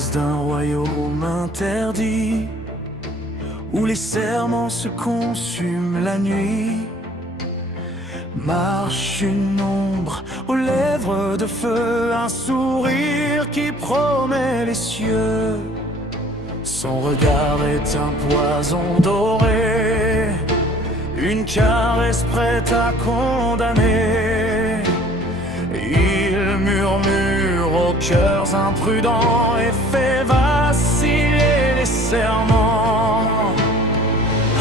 promesse d'un royaume interdit, où les serments se consument la nuit. Marche une ombre aux lèvres de feu, un sourire qui promet les cieux. Son regard est un poison doré, une caresse prête à condamner. Il murmure aux cœurs imprudents et fait vaciller les serments.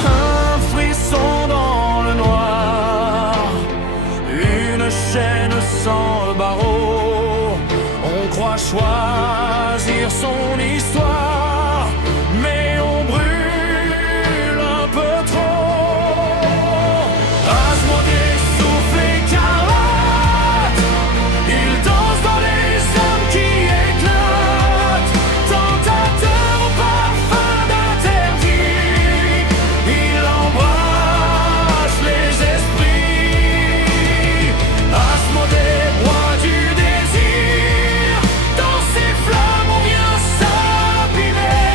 Un frisson dans le noir, une chaîne sans barreau. On croit choisir son histoire, mais on brûle un peu trop. Asmodée souffle écarlate, il danse dans les âmes qui éclatent. Tentateur au parfum d'interdit, il embrasse les esprits. Asmodée, roi du désir, dans ses flammes on vient s'abîmer.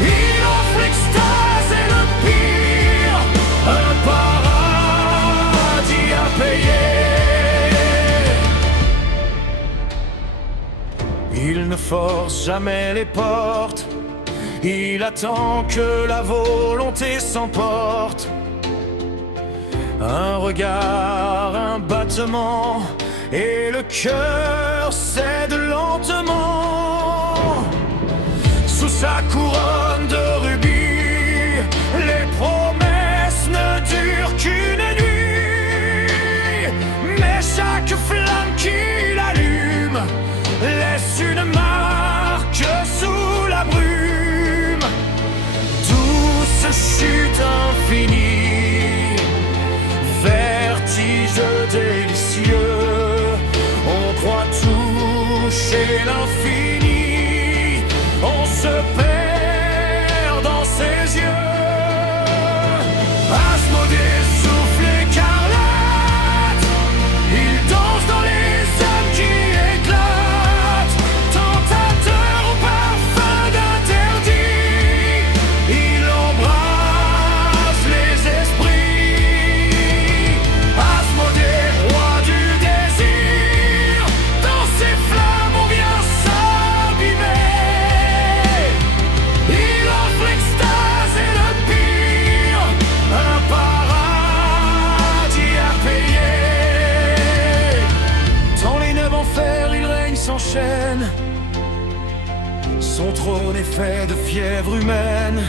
Il offre l'extase et le pire, un paradis à payer. Il ne force jamais les portes, il attend que la volonté s'emporte. Un regard, un battement, et le cœur cède lentement. Sous sa couronne de rubis, les promesses ne durent qu'une nuit. Mais chaque flamme qu'il allume laisse une marque sous la brume. Douce chute infinie, vertige délicieux. On croit toucher l'infini, on se perd dans ses yeux. Asmodée souffle écarlate, il danse dans les âmes qui éclatent. Tentateur au parfum d'interdit, il embrasse les esprits. Asmodée, roi du désir, dans ses flammes on vient s'abîmer. Il offre l'extase et le pire, un paradis à payer. Dans les neuf enfers, il règne sans chaîne. Son trône est fait de fièvre humaine.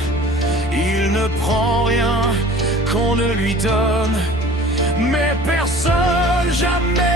Il ne prend rien qu'on ne lui donne, mais personne jamais